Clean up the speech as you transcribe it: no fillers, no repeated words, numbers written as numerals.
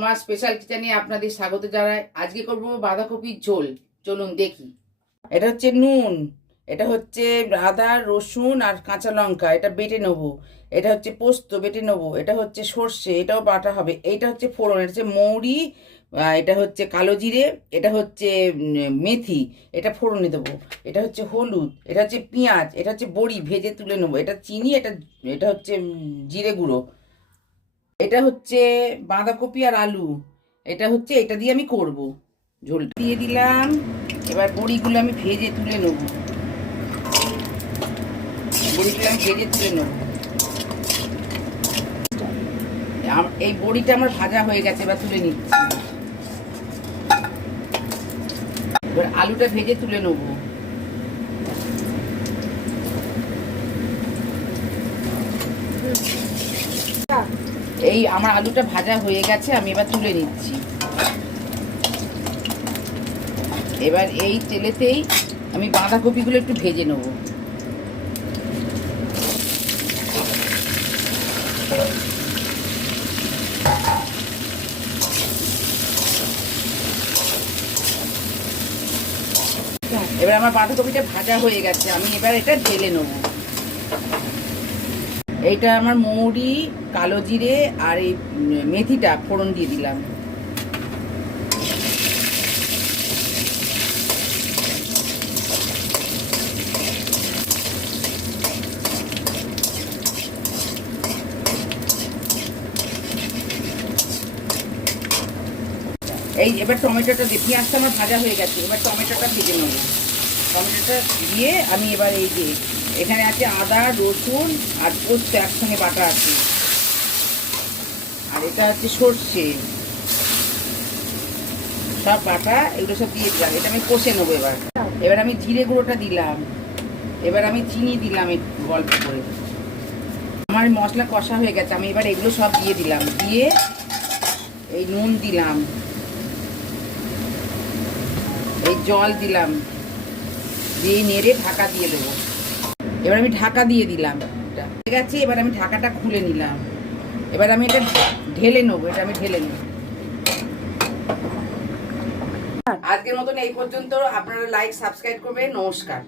আমার স্পেশাল কিচেনে আপনাদের স্বাগত জানাই। আজকে করব বাঁধাকপির ঝোল। চলুন দেখি। এটা হচ্ছে নুন, এটা হচ্ছে আদা রসুন আর কাঁচা লঙ্কা, এটা বেটে নেবো। এটা হচ্ছে পোস্ত বেটে নেবো। এটা হচ্ছে সর্ষে, এটাও বাটা হবে। এইটা হচ্ছে ফোড়ন, এটা হচ্ছে মৌরি, এটা হচ্ছে কালো জিরে, এটা হচ্ছে মেথি, এটা ফোড়নে দেবো। এটা হচ্ছে হলুদ, এটা হচ্ছে পেঁয়াজ, এটা হচ্ছে বড়ি ভেজে তুলে নেবো। এটা চিনি, এটা এটা হচ্ছে জিরে গুঁড়ো। এটা হচ্ছে বাঁধাকপি আর আলু, এটা হচ্ছে এটা দিয়ে আমি করব। ঝোলটা দিয়ে দিলাম। এবার বড়িগুলো আমি ভেজে তুলে নেব। বড়িগুলো আমি ভেজে তুলে নেব। এই বড়িটা আমার ভাজা হয়ে গেছে, এবার তুলে নিচ্ছি। এবার আলুটা ভেজে তুলে নেব। এই আমার আলুটা ভাজা হয়ে গেছে, আমি এবার তুলে নিচ্ছি। এবার এই তেলেতেই আমি বাঁধাকপিগুলো একটু ভেজে নেব। এবার আমার বাঁধাকপিটা ভাজা হয়ে গেছে, আমি এবার এটা ঢেলে নেব। এইটা আমার মৌরি, কালো জিরে আর এই মেথিটা ফোড়ন দিয়ে দিলাম। এই এবার টমেটোটা দিয়ে, পেঁয়াজটা আমার ভাজা হয়ে গেছে, এবার টমেটোটা ভেজে নেব। টমেটোটা দিয়ে আমি এবার এই যে এখানে আছে আদা রসুন আর পোস্ত একসঙ্গে বাটা আছে, আর এটা হচ্ছে সর্ষে, সব বাটা, এগুলো সব দিয়ে দিলাম। এটা আমি কষে নেবো। এবার এবার আমি জিরে গুঁড়োটা দিলাম। এবার আমি চিনি দিলাম একটু অল্প করে। আমার মশলা কষা হয়ে গেছে, আমি এবার এগুলো সব দিয়ে দিলাম। দিয়ে এই নুন দিলাম, এই জল দিলাম, দিয়ে নেড়ে ঢাকা দিয়ে দেবো। এবার আমি ঢাকা দিয়ে দিলাম। ঠিক আছে, এবার আমি ঢাকাটা খুলে নিলাম। এবার আমি এটা ঢেলে নেবো। এটা আমি ঢেলে নেব। আজকের মতন এই পর্যন্ত। আপনারা লাইক সাবস্ক্রাইব করবেন। নমস্কার।